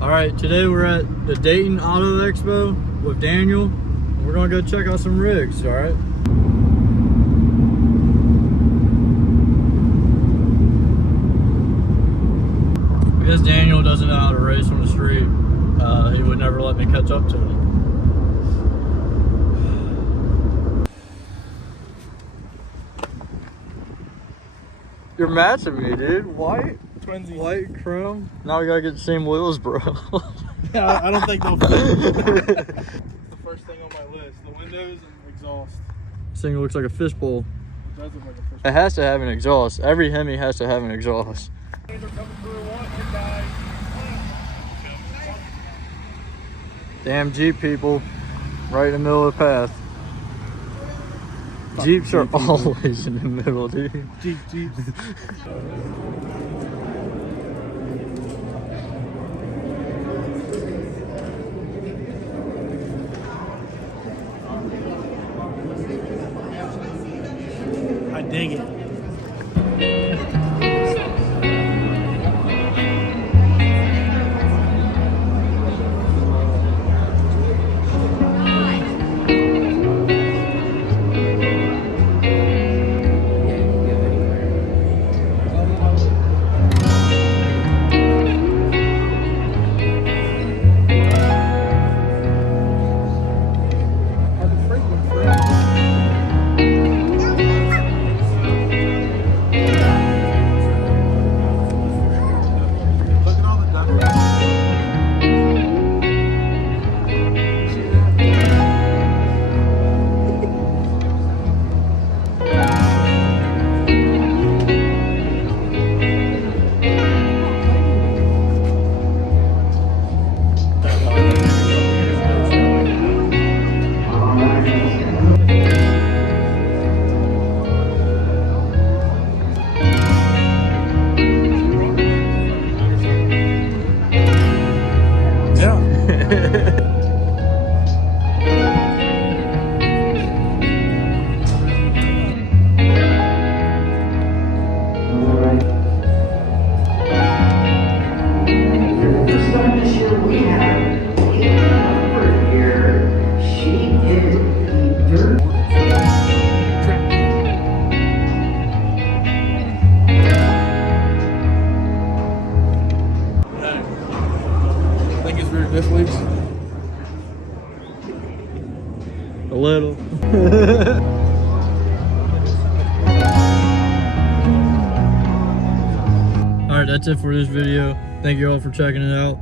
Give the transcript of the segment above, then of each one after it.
All right, today we're at the Dayton Auto Expo with Daniel. We're gonna go check out some rigs, all right? Because Daniel doesn't know how to race on the street, he would never let me catch up to him. You're matching me, dude. White, Twinsies. white chrome. Now we gotta get the same wheels, bro. Yeah, I don't think they'll fit. The first thing on my list, the windows and exhaust. This thing looks like a fishbowl. It does look like a fish. It has to have an exhaust. Every Hemi has to have an exhaust. Damn Jeep people, right in the middle of the path. Jeeps are always in the middle, dude. Jeeps. I dig it. This week's A little. Alright, that's it for this video. Thank you all for checking it out.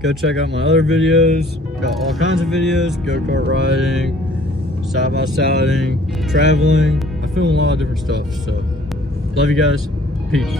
Go check out my other videos. Got all kinds of videos. Go-kart riding, side-by-siding, traveling. I film a lot of different stuff, so love you guys. Peace.